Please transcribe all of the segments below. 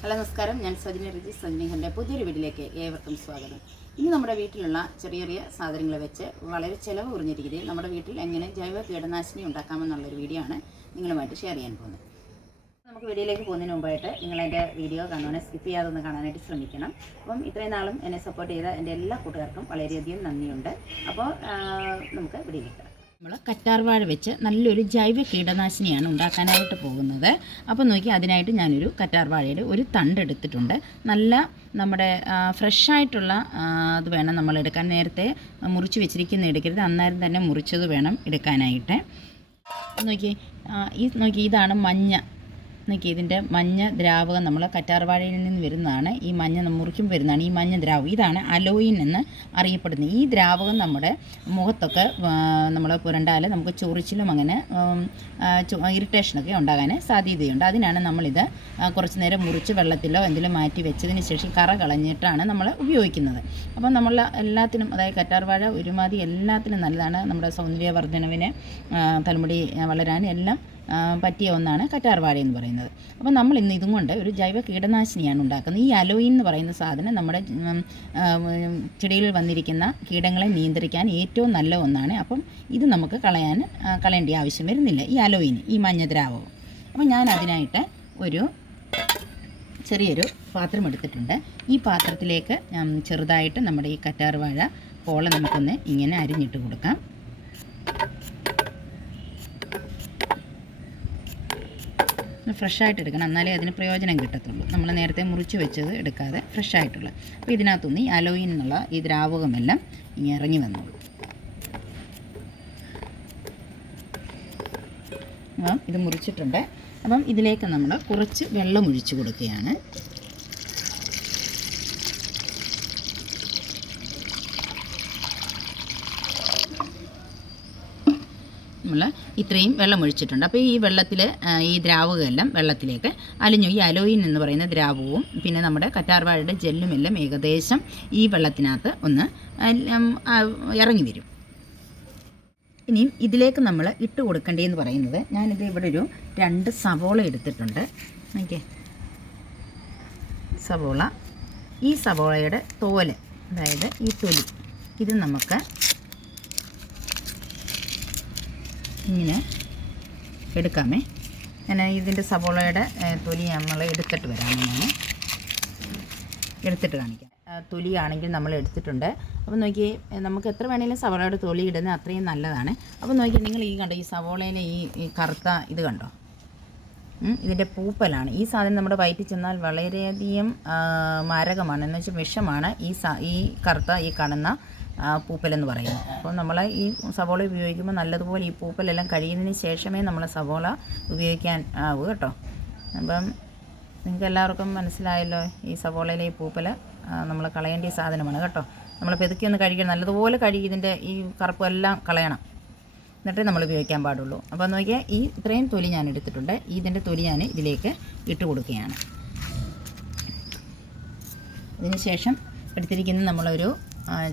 Hello നമസ്കാരം. ഞാൻ സജിനി റിജി സജിനിഹന്റെ പുതിയൊരു വീട്ടിലേക്ക് ഏവർക്കും സ്വാഗതം. ഇനി നമ്മുടെ വീട്ടിലുള്ള ചെറിയ ചെറിയ സാധനങ്ങൾ വെച്ച് വളരെ ചിലവ് കുറഞ്ഞ രീതിയിൽ നമ്മുടെ വീട്ടിൽ എങ്ങനെ ജൈവ കീടനാശിനി ഉണ്ടാക്കാമെന്നുള്ളൊരു വീഡിയോ ആണ് നിങ്ങളുമായിട്ട് ഷെയർ ചെയ്യാൻ പോകുന്നത്. നമുക്ക് വീഡിയോയിലേക്ക് പോകുന്നതിന് മുമ്പായിട്ട് നിങ്ങൾ എന്റെ വീഡിയോ കാണുവാനെ സ്കിപ്പ് ചെയ്യാതെ ഒന്ന് കാണാനായിട്ട് ശ്രമിക്കണം. അപ്പം ഇത്രയും നാളും എന്നെ സപ്പോർട്ട് ചെയ്ത എന്റെ എല്ലാ കൂട്ടുകാർക്കും വളരെയധികം നന്ദിയുണ്ട്. അപ്പോൾ നമുക്ക് വീഡിയോയിലേക്ക് നമ്മൾ കറ്റാർവാഴ വെച്ച് നല്ലൊരു ജൈവ കീടനാശിനിയാണ് ഉണ്ടാക്കാനായിട്ട് പോകുന്നത്. അപ്പോൾ നോക്കി അതിനായിട്ട് ഞാനൊരു കറ്റാർവാഴയുടെ ഒരു തണ്ട് എടുത്തിട്ടുണ്ട്. നല്ല നമ്മുടെ ഫ്രഷായിട്ടുള്ള അത് വേണം നമ്മൾ എടുക്കാൻ. നേരത്തെ മുറിച്ച് വെച്ചിരിക്കുന്ന എടുക്കരുത്. അന്നേരം തന്നെ മുറിച്ചത് വേണം എടുക്കാനായിട്ട്. നോക്കി ഈ നോക്കി ഇതാണ് മഞ്ഞ. നോക്കി ഇതിന്റെ മഞ്ഞ ദ്രാവകം നമ്മൾ കറ്റാർവാഴയിൽ നിന്ന് വരുന്നതാണ്. ഈ മഞ്ഞ മുറിക്കും വരുന്നതാണ്. ഈ മഞ്ഞ ദ്രാവകം. ഇതാണ് അലോയിൻ എന്ന് അറിയപ്പെടുന്നത്. ഈ ദ്രാവകം നമ്മുടെ മുഖത്തൊക്കെ നമ്മൾ പുരണ്ടാൽ നമുക്ക് ചൊറിച്ചിലും അങ്ങനെ ഇറിറ്റേഷനൊക്കെ ഉണ്ടാകാൻ സാധ്യതയുണ്ട്. അതിനാണ് നമ്മളിത് കുറച്ച് നേരം മുറിച്ച് വെള്ളത്തിലോ എന്തെങ്കിലും മാറ്റി വെച്ചതിന് ശേഷം കറ കളഞ്ഞിട്ടാണ് നമ്മൾ ഉപയോഗിക്കുന്നത്. അപ്പം നമ്മൾ എല്ലാത്തിനും അതായത് കറ്റാർവാഴ ഒരുമാതിരി എല്ലാത്തിനും നല്ലതാണ്. നമ്മുടെ സൗന്ദര്യവർദ്ധനവിന് തലമുടി വളരാനും എല്ലാം പറ്റിയ ഒന്നാണ് കറ്റാർവാഴ എന്ന് പറയുന്നത്. അപ്പോൾ നമ്മൾ ഇന്ന് ഇതും കൊണ്ട് ഒരു ജൈവ കീടനാശിനിയാണ് ഉണ്ടാക്കുന്നത്. ഈ അലോയിൻ എന്ന് പറയുന്ന സാധനം നമ്മുടെ ചെടിയിൽ വന്നിരിക്കുന്ന കീടങ്ങളെ നിയന്ത്രിക്കാൻ ഏറ്റവും നല്ല ഒന്നാണ്. അപ്പം ഇത് നമുക്ക് കളയാൻ കളയേണ്ട ആവശ്യം വരുന്നില്ല. ഈ അലോയിൻ ഈ മഞ്ഞദ്രാവകം അപ്പോൾ ഞാൻ അതിനായിട്ട് ഒരു ചെറിയൊരു പാത്രം എടുത്തിട്ടുണ്ട്. ഈ പാത്രത്തിലേക്ക് ചെറുതായിട്ട് നമ്മുടെ ഈ കറ്റാർവാഴ പോള നമുക്കൊന്ന് ഇങ്ങനെ അരിഞ്ഞിട്ട് കൊടുക്കാം. ഫ്രഷ് ആയിട്ട് എടുക്കണം. എന്നാലേ അതിന് പ്രയോജനം കിട്ടത്തുള്ളൂ. നമ്മൾ നേരത്തെ മുറിച്ച് വെച്ചത് എടുക്കാതെ ഫ്രഷ് ആയിട്ടുള്ളത് അപ്പോൾ ഇതിനകത്തുനിന്ന് ഈ അലോയിൻ എന്നുള്ള ഈ ദ്രാവകമെല്ലാം ഇറങ്ങി വന്നോളൂ. അപ്പം ഇത് മുറിച്ചിട്ടുണ്ട്. അപ്പം ഇതിലേക്ക് നമ്മൾ കുറച്ച് വെള്ളം ഒഴിച്ച് കൊടുക്കുകയാണ്. നമ്മൾ ഇത്രയും വെള്ളം ഒഴിച്ചിട്ടുണ്ട്. അപ്പോൾ ഈ വെള്ളത്തിൽ ഈ ദ്രാവകമെല്ലാം വെള്ളത്തിലേക്ക് അലിഞ്ഞു. ഈ അലോയിൻ എന്ന് പറയുന്ന ദ്രാവകവും പിന്നെ നമ്മുടെ കറ്റാർവാഴയുടെ ജെല്ലുമെല്ലാം ഏകദേശം ഈ വെള്ളത്തിനകത്ത് ഒന്ന് ഇറങ്ങി വരും. ഇനിയും ഇതിലേക്ക് നമ്മൾ ഇട്ട് കൊടുക്കേണ്ടതെന്ന് പറയുന്നത് ഞാനിത് ഇവിടെ ഒരു രണ്ട് സവോള എടുത്തിട്ടുണ്ട്. ഓക്കെ സവോള. ഈ സവോളയുടെ തോൽ അതായത് ഈ തൊലി ഇത് നമുക്ക് ഇങ്ങനെ എടുക്കാമേ. ഞാൻ ഇതിന്റെ സവോളയുടെ തൊലി നമ്മൾ എടുത്തിട്ട് വരാം ഞാൻ എടുത്തിട്ട് കാണിക്കാം. തൊലിയാണെങ്കിൽ നമ്മൾ എടുത്തിട്ടുണ്ട്. അപ്പോൾ നോക്കി നമുക്ക് എത്ര വേണമെങ്കിലും സവോളയുടെ തൊലി ഇടുന്നത് അത്രയും നല്ലതാണ്. അപ്പോൾ നോക്കി നിങ്ങൾ ഈ കണ്ടോ ഈ സവോളയിലെ ഈ കറുത്ത ഇത് കണ്ടോ? ഇതിന്റെ പൂപ്പലാണ്. ഈ സാധനം നമ്മുടെ വയറ്റിൽ ചെന്നാൽ വളരെയധികം മാരകമാണ്. എന്ന് വെച്ചാൽ വിഷമാണ് ഈ ഈ കറുത്ത ഈ കാണുന്ന പൂപ്പലെന്ന് പറയുന്നു അപ്പോൾ നമ്മൾ ഈ സവോള ഉപയോഗിക്കുമ്പോൾ നല്ലതുപോലെ ഈ പൂപ്പലെല്ലാം കഴിയുന്നതിന് ശേഷമേ നമ്മൾ സവോള ഉപയോഗിക്കാൻ ആവൂ കേട്ടോ. അപ്പം നിങ്ങൾക്ക് എല്ലാവർക്കും മനസ്സിലായല്ലോ ഈ സവോളയിലെ ഈ പൂപ്പൽ നമ്മൾ കളയേണ്ട സാധനമാണ് കേട്ടോ. നമ്മൾ പെതുക്കി ഒന്ന് കഴിക്കണം നല്ലതുപോലെ കഴുകി ഇതിന്റെ ഈ കറുപ്പെല്ലാം കളയണം. എന്നിട്ടേ നമ്മൾ ഉപയോഗിക്കാൻ പാടുള്ളൂ. അപ്പോൾ നോക്കിയാൽ ഈ ഇത്രയും തൊലി ഞാൻ എടുത്തിട്ടുണ്ട്. ഇതിന്റെ തൊലി ഞാൻ ഇതിലേക്ക് ഇട്ട് കൊടുക്കുകയാണ്. ഇതിന് ശേഷം എടുത്തിരിക്കുന്നത് നമ്മളൊരു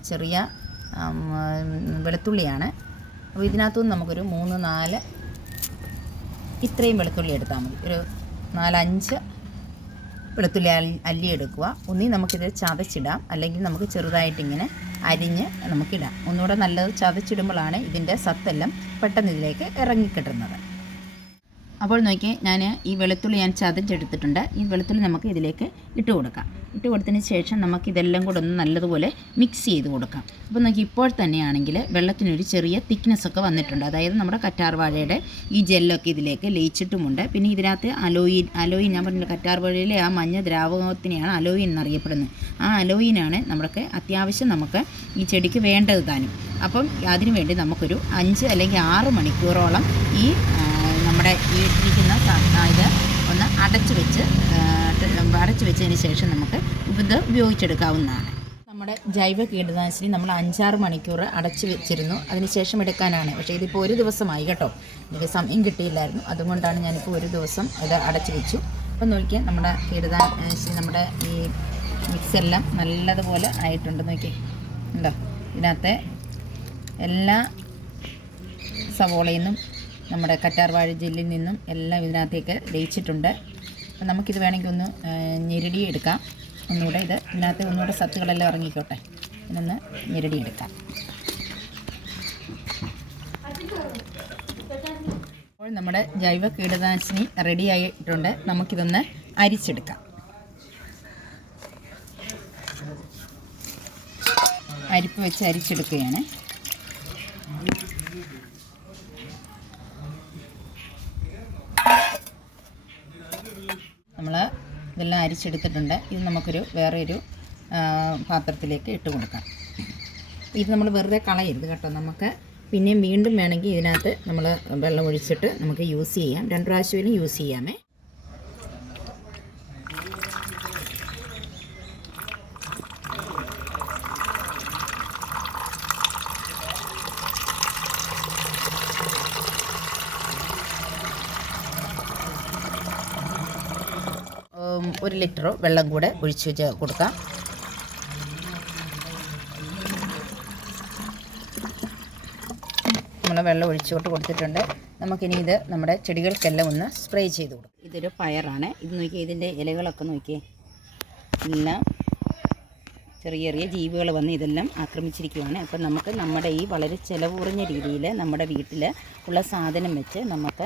ചെറിയ വെളുത്തുള്ളിയാണ്. അപ്പോൾ ഇതിനകത്തുനിന്ന് നമുക്കൊരു മൂന്ന് നാല് ഇത്രയും വെളുത്തുള്ളി എടുത്താൽ മതി. ഒരു നാലഞ്ച് വെളുത്തുള്ളി അല്ലി എടുക്കുക. ഒന്നി നമുക്കിത് ചതച്ചിടാം. അല്ലെങ്കിൽ നമുക്ക് ചെറുതായിട്ടിങ്ങനെ അരിഞ്ഞ് നമുക്കിടാം. ഒന്നുകൂടെ നല്ലത് ചതച്ചിടുമ്പോഴാണ് ഇതിന്റെ സത്തെല്ലാം പെട്ടെന്ന് ഇതിലേക്ക് ഇറങ്ങിക്കിട്ടുന്നത്. അപ്പോൾ നോക്കി ഞാൻ ഈ വെളുത്തുള്ളി ഞാൻ ചതച്ചെടുത്തിട്ടുണ്ട്. ഈ വെളുത്തുള്ളി നമുക്ക് ഇതിലേക്ക് ഇട്ട് കൊടുക്കാം. ഇട്ട് കൊടുത്തതിന് ശേഷം നമുക്ക് ഇതെല്ലാം കൂടെ ഒന്ന് നല്ലതുപോലെ മിക്സ് ചെയ്ത് കൊടുക്കാം. അപ്പോൾ നമുക്ക് ഇപ്പോൾ തന്നെയാണെങ്കിൽ വെള്ളത്തിനൊരു ചെറിയ തിക്നെസ് ഒക്കെ വന്നിട്ടുണ്ട്. അതായത് നമ്മുടെ കറ്റാർവാഴയുടെ ഈ ജെല്ലൊക്കെ ഇതിലേക്ക് ലയിച്ചിട്ടുമുണ്ട്. പിന്നെ ഇതിനകത്ത് അലോയിൻ അലോയിൻ ഞാൻ പറഞ്ഞില്ല കറ്റാർവാഴയിലെ ആ മഞ്ഞ ദ്രാവകത്തിനെയാണ് അലോയിൻ എന്നറിയപ്പെടുന്നത്. ആ അലോയിനാണ് നമുക്ക് അത്യാവശ്യം നമുക്ക് ഈ ചെടിക്ക് വേണ്ടത് താനും. അപ്പം അതിനുവേണ്ടി നമുക്കൊരു അഞ്ച് അല്ലെങ്കിൽ ആറ് മണിക്കൂറോളം ഈ നമ്മുടെ ഈ ഇരിക്കുന്ന ഇത് ഒന്ന് അടച്ചു വെച്ച് അടച്ചു വെച്ചതിന് ശേഷം നമുക്ക് ഇത് ഉപയോഗിച്ചെടുക്കാവുന്നതാണ്. നമ്മുടെ ജൈവ കീടനാശിനി നമ്മൾ അഞ്ചാറ് മണിക്കൂർ അടച്ചു വെച്ചിരുന്നു. അതിനുശേഷം എടുക്കാനാണ്. പക്ഷേ ഇതിപ്പോൾ ഒരു ദിവസമായി കേട്ടോ. എനിക്ക് സമയം കിട്ടിയില്ലായിരുന്നു. അതുകൊണ്ടാണ് ഞാനിപ്പോൾ ഒരു ദിവസം ഇത് അടച്ചു വെച്ചു. അപ്പം നോക്കിയാൽ നമ്മുടെ കീടനാശിനി നമ്മുടെ ഈ മിക്സെല്ലാം നല്ലതുപോലെ ആയിട്ടുണ്ട്. നോക്കിയേ ഉണ്ടോ ഇതിനകത്തെ എല്ലാ സവോളയിൽ നിന്നും നമ്മുടെ കറ്റാർവാഴ ജെല്ലിൽ നിന്നും എല്ലാം ഇതിനകത്തേക്ക് ലയിച്ചിട്ടുണ്ട്. അപ്പം നമുക്കിത് വേണമെങ്കിൽ ഒന്ന് ഞെരടിയെടുക്കാം. ഒന്നുകൂടെ ഇത് ഇതിനകത്ത് ഒന്നുകൂടെ സത്തുകളെല്ലാം ഇറങ്ങിക്കോട്ടെ. ഇതൊന്ന് ഞെരടിയെടുക്കാം. അപ്പോൾ നമ്മുടെ ജൈവ കീടനാശിനി റെഡി ആയിട്ടുണ്ട്. നമുക്കിതൊന്ന് അരിച്ചെടുക്കാം. അരിപ്പ് വെച്ച് അരിച്ചെടുക്കുകയാണ് നമ്മൾ ഇതെല്ലാം അരിച്ചെടുത്തിട്ടുണ്ട്. ഇത് നമുക്കൊരു വേറൊരു പാത്രത്തിലേക്ക് ഇട്ട് കൊടുക്കാം. ഇത് നമ്മൾ വെറുതെ കളയരുത് കേട്ടോ. നമുക്ക് പിന്നെയും വീണ്ടും വേണമെങ്കിൽ ഇതിനകത്ത് നമ്മൾ വെള്ളം ഒഴിച്ചിട്ട് നമുക്ക് യൂസ് ചെയ്യാം. രണ്ട് പ്രാവശ്യം യൂസ് ചെയ്യാമേ. ഒരു ലിറ്റർ വെള്ളം കൂടെ ഒഴിച്ച് കൊടുക്കാം. നമ്മൾ വെള്ളം ഒഴിച്ചോട്ട് കൊടുത്തിട്ടുണ്ട്. നമുക്കിനി ഇത് നമ്മുടെ ചെടികൾക്കെല്ലാം ഒന്ന് സ്പ്രേ ചെയ്ത് കൊടുക്കും. ഇതൊരു പയറാണ്. ഇത് നോക്കിയേ ഇതിന്റെ ഇലകളൊക്കെ നോക്കിയേ. എല്ലാം ചെറിയ ചെറിയ ജീവികൾ വന്ന് ഇതെല്ലാം ആക്രമിച്ചിരിക്കുകയാണ് അപ്പം നമുക്ക് നമ്മുടെ ഈ വളരെ ചിലവ് കുറഞ്ഞ രീതിയിൽ നമ്മുടെ വീട്ടിൽ ഉള്ള സാധനം വെച്ച് നമുക്ക്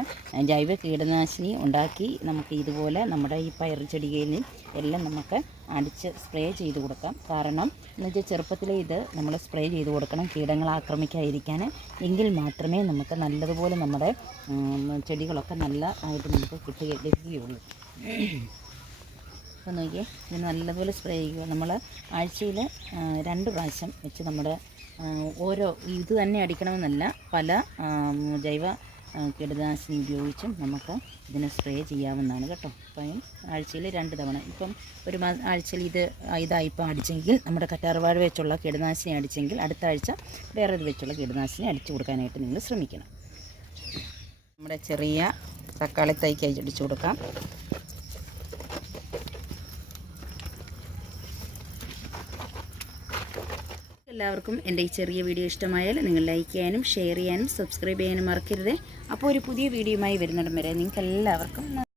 ജൈവ കീടനാശിനി ഉണ്ടാക്കി നമുക്ക് ഇതുപോലെ നമ്മുടെ ഈ പയർ ചെടികളിൽ എല്ലാം നമുക്ക് അടിച്ച് സ്പ്രേ ചെയ്ത് കൊടുക്കാം. കാരണം എന്ന് വെച്ചാൽ ചെറുപ്പത്തിലെ ഇത് നമ്മൾ സ്പ്രേ ചെയ്ത് കൊടുക്കണം കീടങ്ങൾ ആക്രമിക്കാതിരിക്കാൻ. എങ്കിൽ മാത്രമേ നമുക്ക് നല്ലതുപോലെ നമ്മുടെ ചെടികളൊക്കെ നല്ല ആയിട്ട് നമുക്ക് കിട്ടുക ലഭിക്കുകയുള്ളൂ അപ്പോൾ നോക്കിയേ. ഇത് നല്ലപോലെ സ്പ്രേ ചെയ്യുക. നമ്മൾ ആഴ്ചയിൽ രണ്ട് പ്രാവശ്യം വെച്ച് നമ്മുടെ ഓരോ ഇത് തന്നെ അടിക്കണമെന്നല്ല പല ജൈവ കീടനാശിനി ഉപയോഗിച്ചും നമുക്ക് ഇതിനെ സ്പ്രേ ചെയ്യാവുന്നതാണ് കേട്ടോ. അപ്പം ആഴ്ചയിൽ രണ്ട് തവണ. ഇപ്പം ഒരു മാസം ആഴ്ചയിൽ ഇത് ഇതായി ഇപ്പോൾ അടിച്ചെങ്കിൽ നമ്മുടെ കറ്റാർവാഴ വെച്ചുള്ള കീടനാശിനി അടിച്ചെങ്കിൽ അടുത്ത ആഴ്ച വേറെ ഇത് വെച്ചുള്ള കീടനാശിനി അടിച്ചു കൊടുക്കാനായിട്ട് നിങ്ങൾ ശ്രമിക്കണം. നമ്മുടെ ചെറിയ തക്കാളി തൈക്ക് അടിച്ചു കൊടുക്കാം. എല്ലാവർക്കും എന്റെ ഈ ചെറിയ വീഡിയോ ഇഷ്ടമായാൽ നിങ്ങൾ ലൈക്ക് ചെയ്യാനും ഷെയർ ചെയ്യാനും സബ്സ്ക്രൈബ് ചെയ്യാനും മറക്കരുത്. അപ്പോൾ ഒരു പുതിയ വീഡിയോയുമായി വരുന്നിടം വരെ നിങ്ങൾക്ക് എല്ലാവർക്കും